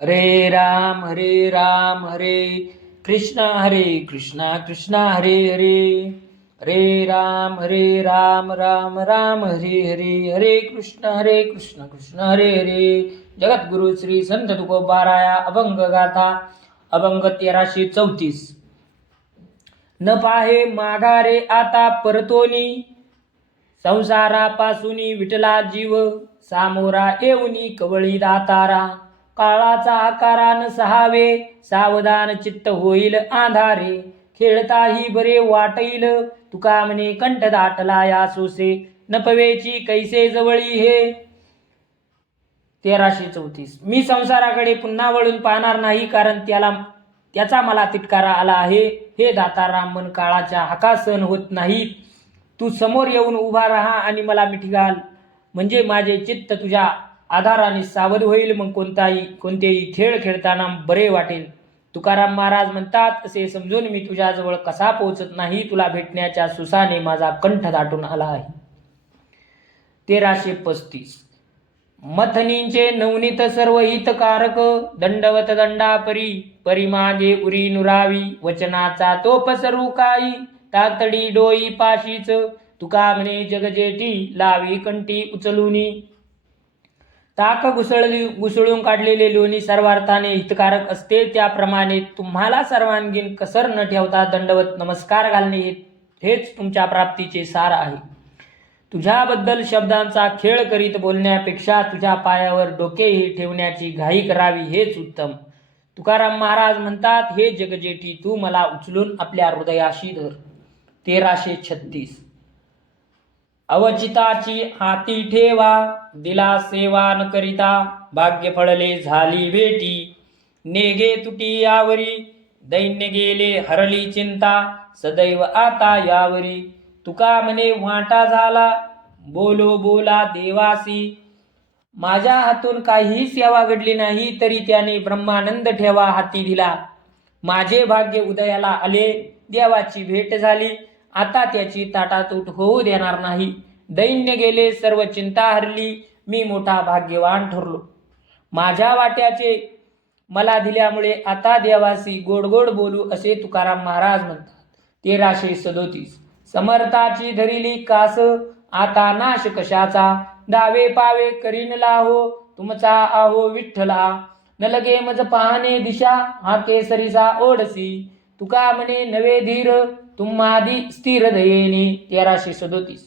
हरे राम हरे कृष्णा कृष्णा हरे हरे हरे राम राम राम हरे हरे हरे कृष्ण कृष्ण हरे हरे. जगद्गुरु श्री संत तुकोबाराया अभंग गाथा अभंग 1334. न पाहे माघारे आता परतोनी, संसारापासूनी विठला जीव सामोरा येऊनी कवळी दातारा. काळाचा आकारान सहावे सावधान चित्त होईल आधारे. खेळताही बरे वाटईल तुका म्हणे कंठ दाटला या सोसे. नपवेची कैसे जवळी हे. 1334. मी संसाराकडे पुन्हा वळून पाहणार नाही, कारण त्याचा मला तिटकारा आला आहे. हे दाताराम, मन काळाच्या हाका सहन होत नाही. तू समोर येऊन उभा राहा आणि मला मिठी घाल, म्हणजे माझे चित्त तुझ्या आधाराने सावध होईल. मग कोणतेही खेळ खेळताना बरे वाटेल. तुकाराम महाराज म्हणतात, असे समजून मी तुझ्याजवळ कसा पोहोचत नाही. तुला भेटण्याच्या सुसाने माझा कंठ दाटून आला आहे. 1335. मथनींचे नवनीत सर्व हितकारक, दंडवत दंडापरी परी मागे उरी नुरावी. वचनाचा तो पसरू काही तातडी डोई पाशीच. तुका म्हणे जगजेठी लावी कंठी उचलूनी. ताक घुसळून काढलेले लोणी सर्वार्थाने हितकारक असते, त्याप्रमाणे तुम्हाला सर्वांगीण कसर न ठेवता दंडवत नमस्कार घालणे हेच तुमच्या प्राप्तीचे सार आहे. तुझ्याबद्दल शब्दांचा खेळ करीत बोलण्यापेक्षा तुझ्या पायावर डोकेही ठेवण्याची घाई करावी हेच उत्तम. तुकाराम महाराज म्हणतात, हे जगजेठी, तू मला उचलून आपल्या हृदयाशी धर. 1336. अवचिताची हाती ठेवा, दिला सेवा न करिता. भाग्य फळले झाली भेटी, नेगे तुटी यावरी. दैन्य गेले हरली चिंता, सदैव आता यावरी. तुका म्हणे वाटा झाला, बोलो बोला देवासी. माझ्या हातून काहीही सेवा घडली नाही, तरी त्याने ब्रह्मानंद ठेवा हाती दिला. माझे भाग्य उदयाला आले, देवाची भेट झाली. आता त्याची ताटातूट होऊ देणार नाही. दैन्य गेले, सर्व चिंता हरली. मी मोठा भाग्यवान ठरलो. माझ्या वाट्याचे मला दिल्यामुळे आता देवासी गोड गोड बोलू, असे तुकाराम महाराज म्हणतात. 1337. समर्थाची धरिली कास, आता नाश कशाचा. दावे पावे करीन लाहो, तुमचा आहो विठ्ठला. न लगे मज पाहणे दिशा, हा केसरीचा ओढसी. तुका म्हणे नवे धीर, तुम्हादी स्थिर दयेने. 1337.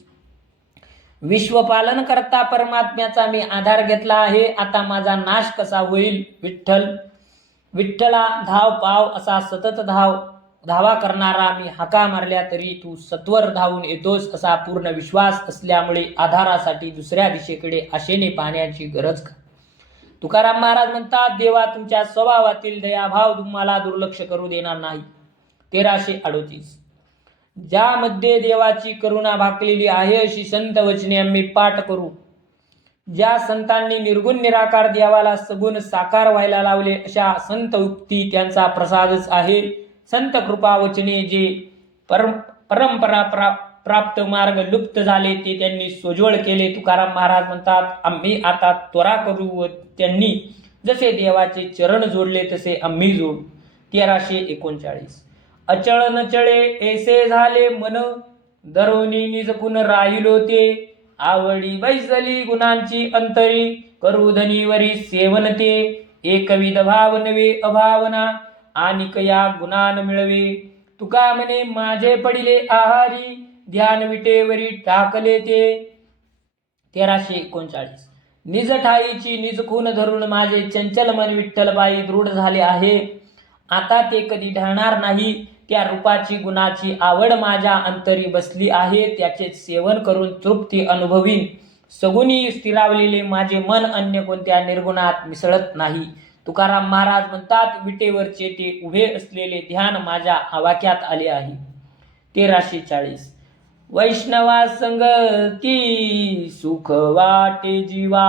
विश्वपालन करता परमात्म्याचा मी आधार घेतला आहे. आता माझा नाश कसा होईल. विठ्ठला धाव पाव असा सतत धावा करणारा मी. हाका मारल्या तरी तू सत्वर धावून येतोस, असा पूर्ण विश्वास असल्यामुळे आधारासाठी दुसऱ्या दिशेकडे आशेने पाहण्याची गरज का. तुकाराम महाराज म्हणतात, देवा तुमच्या स्वभावातील दयाभाव तुम्हाला दुर्लक्ष करू देणार नाही. 1338. ज्यामध्ये देवाची करुणा भाकलेली आहे, अशी संत वचने आम्ही पाठ करू. ज्या संतांनी निर्गुण निराकार देवाला सगुण साकार व्हायला लावले, अशा संत उक्ती त्यांचा प्रसादच आहे. संत कृपा वचने जे परंपरा प्राप्त मार्ग लुप्त झाले, ते त्यांनी सोज्वळ केले. तुकाराम महाराज म्हणतात, आम्ही आता त्वरा करू व त्यांनी जसे देवाचे चरण जोडले तसे आम्ही जोडू. 1339. अचळ न चळे ऐसे झाले मन, दरोनी निजकुन राहिलो ते. आवडी बैसली गुणांची अंतरी, करू धनीवरी सेवन ते. एकविध भाव नवे अभावना, आनिक या गुणान मिळवे. तुका म्हणे माझे पडिले आहारी, ध्यान विटेवरी टाकले ते. 1339. निज ठाईची निज खून धरून माझे चंचल मन विठ्ठलबाई दृढ झाले आहे. आता ते कधी ढळणार नाही. त्या रूपाची गुणाची आवड माझ्या अंतरी बसली आहे. त्याचे सेवन करून तृप्ती अनुभवीन. सगुणी स्थिरावलेले माझे मन अन्य कोणत्या निर्गुणात मिसळत नाही. तुकाराम महाराज म्हणतात, विटेवरचे ते उभे असलेले ध्यान माझ्या आवाक्यात आले आहे. 1340. वैष्णवा संगती सुख वाटे जीवा,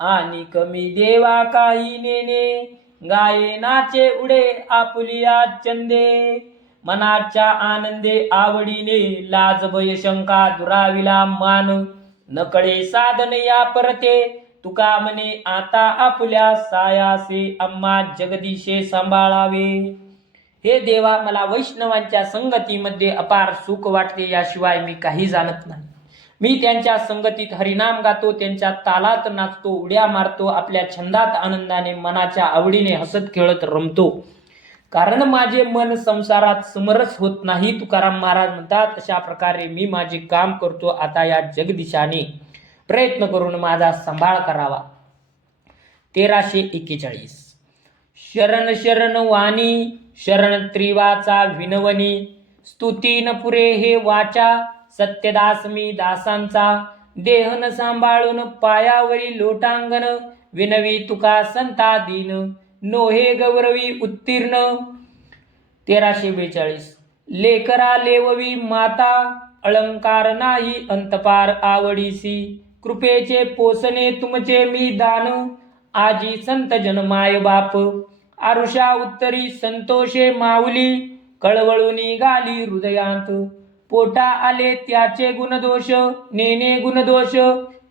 आणि कमी देवा काही नेने. गाये नाचे उडे आपुलिया चंदे, मनाच्या आनंदे आवडीने. लाज भय शंका दुराविला मान, नकळे साधन या परते. तुका म्हणे आता आपल्या सायासे आम्हा जगदीशे सांभाळावे. हे देवा, मला वैष्णवांच्या संगतीमध्ये अपार सुख वाटते, याशिवाय मी काही जाणत नाही. मी त्यांच्या संगतीत हरिनाम गातो, त्यांच्या तालात नाचतो, उड्या मारतो, आपल्या छंदात आनंदाने मनाच्या आवडीने हसत खेळत रमतो. कारण माझे मन संसारात समरस होत नाही. तुकाराम महाराज म्हणतात, अशा प्रकारे मी माझे काम करतो. आता या जगदीशाने प्रयत्न करून माझा सांभाळ करावा. 1341. शरण शरण वाणी शरण त्रिवाचा विनवणी, स्तुतीन पुरे हे वाचा, सत्यदास मी दासांचा, देहन सांभाळून पायावरी लोटांगण, विनवी तुका संता दीन, नोहे गौरवी उत्तीर्ण. 1342. लेकरा लेववी माता, अलंकार नाही अंतपार आवडीसी, कृपेचे पोसणे तुमचे मी दान, आजी संत जन माय बाप, आरुषा उत्तरी संतोषे माऊली, कळवळूनी गाली हृदयांत, पोटा आले त्याचे गुणदोष, नेने गुणदोष,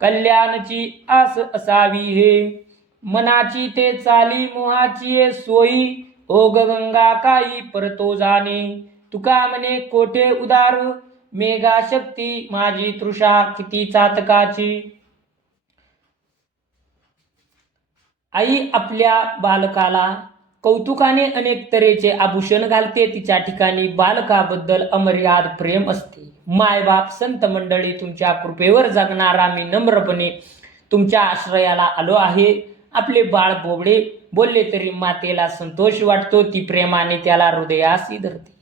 कल्याणची आस असावी हे, मनाची ते चाली मोहाची ये सोयी, ओग गंगा काही परतो जाणे, तुका म्हणे कोठे उदार, मेघा शक्ती माझी तृषा किती चातकाची. आई आपल्या बालकाला कौतुकाने अनेक तऱ्हेचे आभूषण घालते. तिच्या ठिकाणी बालकाबद्दल अमर्याद प्रेम असते. मायबाप संत मंडळी, तुमच्या कृपेवर जगणारा मी नम्रपणे तुमच्या आश्रयाला आलो आहे. आपले बाळ बोबडे बोलले तरी मातेला संतोष वाटतो. ती प्रेमाने त्याला हृदयासी धरते.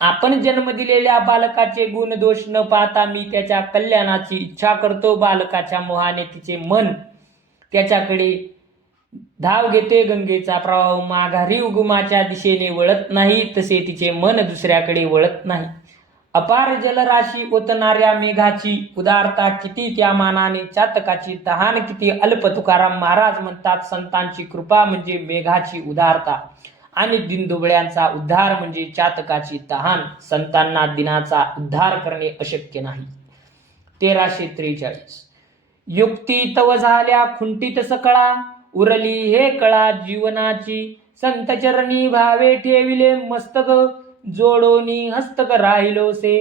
आपण जन्म दिलेल्या बालकाचे गुण दोष न पाहता मी त्याच्या कल्याणाची इच्छा करतो. बालकाच्या मोहाने तिचे मन त्याच्याकडे धाव घेते. गंगेचा प्रवाह माघारी उगमाच्या दिशेने वळत नाही, तसे तिचे मन दुसऱ्याकडे वळत नाही. अपार जलराशी ओतणाऱ्या मेघाची उदारता किती, त्या मानाने चातकाची तहान किती अल्प. तुकाराम महाराज म्हणतात, संतांची कृपा म्हणजे मेघाची उदारता आणि दिनदुबळ्यांचा उद्धार म्हणजे चातकाची तहान. संतांना दिनाचा उद्धार करणे अशक्य नाही. 1343. युक्ती तव झाल्या खुंटीत सकळा, उरली हे कळा जीवनाची, संत चरणी भावे ठेविले मस्तक, जोडोनी हस्तक राहिलोसे,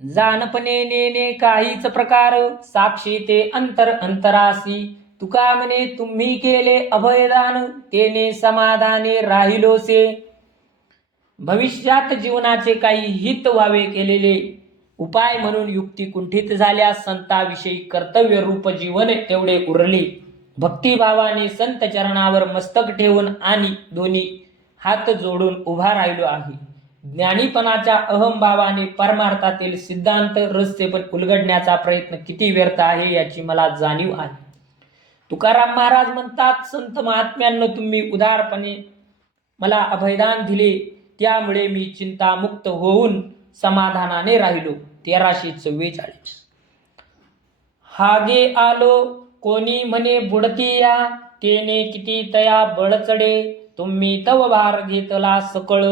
जानपणे नेने काहीच प्रकार, साक्षी ते अंतर अंतरासी, तुका म्हणे तुम्ही केले अभयदान, तेने समाधाने राहिलोसे. भविष्यात जीवनाचे काही हित व्हावे केलेले उपाय म्हणून युक्ती कुंठित झाल्या. संताविषयी कर्तव्य रूप जीवन तेवढे उरले. भक्तिभावाने संत चरणावर मस्तक ठेवून आणि दोन्ही हात जोडून उभा राहिलो आहे. ज्ञानीपणाच्या अहमभावाने परमार्थातील सिद्धांत रस्ते पण उलगडण्याचा प्रयत्न किती व्यर्थ आहे याची मला जाणीव आहे. तुकाराम महाराज म्हणतात, संत महात्म्यांनो, तुम्ही उदारपणे मला अभयदान दिले, त्यामुळे मी चिंतामुक्त होऊन समाधानाने राहिलो. 1344. हागे आलो कोणी म्हणे बुडतिया, तेने किती तया बळ चढे, तुम्ही तव भार घेतला सकळ,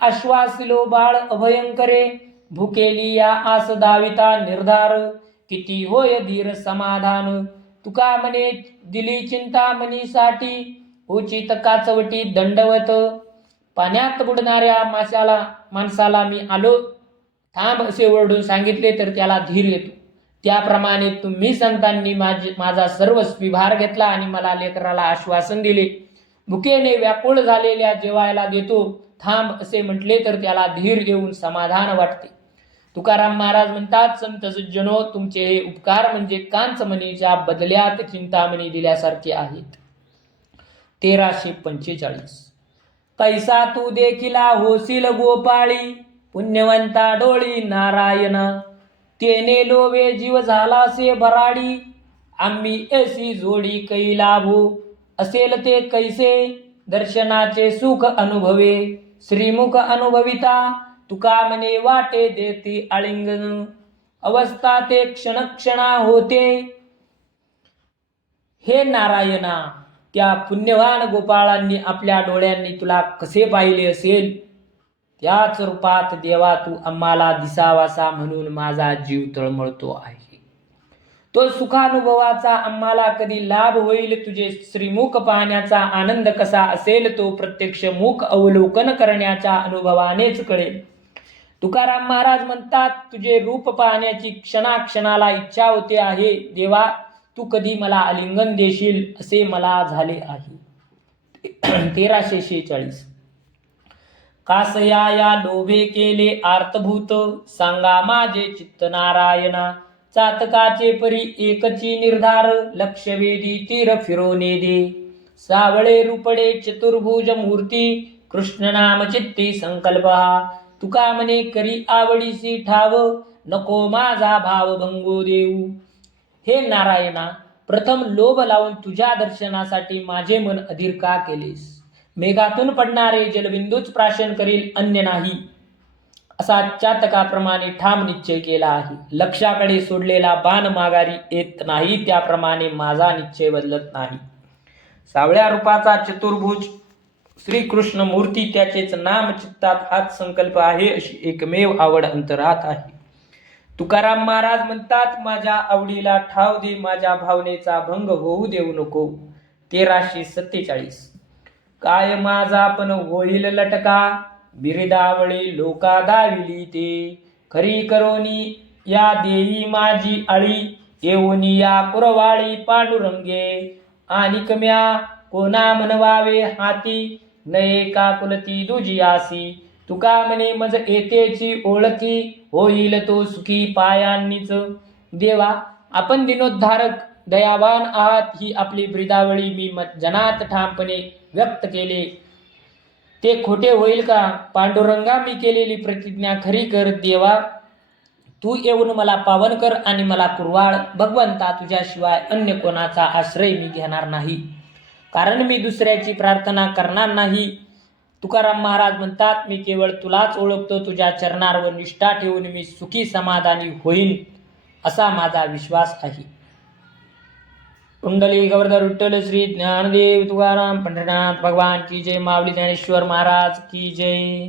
आश्वासिलो बाळ अभयंकरे, भुकेली या आस दाविता निर्धार, किती होय धीर समाधान, तुका म्हणे दिली चिंतामणीसाठी, उचित काचवटी दंडवत, पाण्यात बुडणाऱ्या माणसाला मी आलो थांब असे ओरडून सांगितले तर त्याला धीर येतो. त्याप्रमाणे तुम्ही संतांनी माझा सर्वस्वी भार घेतला आणि मला लेकराला आश्वासन दिले. भुकेने व्याकुळ झालेल्या जेवायला देतो थांब असे म्हटले तर त्याला धीर घेऊन समाधान वाटते. तुकाराम महाराज म्हणतात, संत सज्जनो, तुमचे हे उपकार म्हणजे कांचमणीच्या बदल्यात चिंतामणी दिल्यासारखे आहेत. 1345. कैसा तू देखिला होशील गोपाळी, पुण्यवंता डोळी नारायणा, तेने लोवे जीव झालासे भराडी, आम्ही ऐसी जोडी कै लाभू, असेल ते कैसे दर्शनाचे सुख अनुभवे, श्रीमुख अनुभविता तुका म्हणे वाटे देती आलिंगन, अवस्था ते क्षणक्षणा होते. हे नारायणा, त्या पुण्यवान गोपाळांनी आपल्या डोळ्यांनी तुला कसे पाहिले असेल, त्याच रूपात देवा तू आम्हाला दिसावासा म्हणून माझा जीव तळमळतो आहे. तो सुखानुभवाचा आम्हाला कधी लाभ होईल? तुझे श्रीमुख पाहण्याचा आनंद कसा असेल? तो प्रत्यक्ष मुख अवलोकन करण्याच्या अनुभवानेच कळेल. तुकाराम महाराज म्हणतात, तुझे रूप पाहण्याची क्षणाक्षणाला इच्छा होते आहे. देवा, तू कधी मला आलिंगन देशील असे मला झाले आहे. 1346. कासया या लोभे केले आर्तभूत, सांगा माझे चित्त नारायणा. चातकाचे परी एकची निर्धार, लक्ष वेदी तीर फिरोने दे. सावळे रूपडे चतुर्भुज मूर्ती, कृष्ण नाम चित्ती संकल्प हा. तुका म्हणे करी आवडीसी ठाव, नको माझा भाव भंगो देऊ. हे नारायणा, प्रथम लोभ लावून तुझ्या दर्शनासाठी माझे मन अधीर का केलेस? मेघातून पडणारे जलबिंदूच प्राशन करील, अन्य नाही, असा चातकाप्रमाणे ठाम निश्चय केला आहे. लक्षाकडे सोडलेला बाण माघारी येत नाही, त्याप्रमाणे माझा निश्चय बदलत नाही. सावळ्या रूपाचा चतुर्भुज श्रीकृष्ण मूर्ती, त्याचेच नाम चित्तात हाच संकल्प आहे, अशी एकमेव आवड अंतरात आहे. तुकाराम महाराज म्हणतात, माझ्या आवडीला ठाव दे, माझ्या भावनेचा भंग होऊ देऊ नको. 1347. काय माझा पण होईल लटका, बिरदावळी लोका दाविली ते. खरी करोनी या देई माझी आळी, येऊनी या कुरवाळी पांडुरंगे. आणि कम्या कोणा म्हणवावे हाती, नये का कुलती दुजी आसी. तुका म्हणे मज येतेची ओळखी, होईल तो सुखी पायांनीच. देवा, आपण दिनोद्धारक दयावान आहात, ही आपली ब्रिदावळी मी जनात ठामपणे व्यक्त केले, ते खोटे होईल का? पांडुरंगा, मी केलेली प्रतिज्ञा खरी कर. देवा, तू येऊन मला पावन कर आणि मला कुरवाळ. भगवंता, तुझ्याशिवाय अन्य कोणाचा आश्रय मी घेणार नाही, कारण मी दुसऱ्याची प्रार्थना करणार नाही. तुकाराम महाराज म्हणतात, मी केवळ तुलाच ओळखतो, तुझ्या चरणांवर निष्ठा ठेवून मी सुखी समाधानी होईन, असा माझा विश्वास आहे. कुंडली गवर्धर विठ्ठल श्री ज्ञानदेव तुकाराम पंढरीनाथ भगवान की जय. माऊली ज्ञानेश्वर महाराज की जय.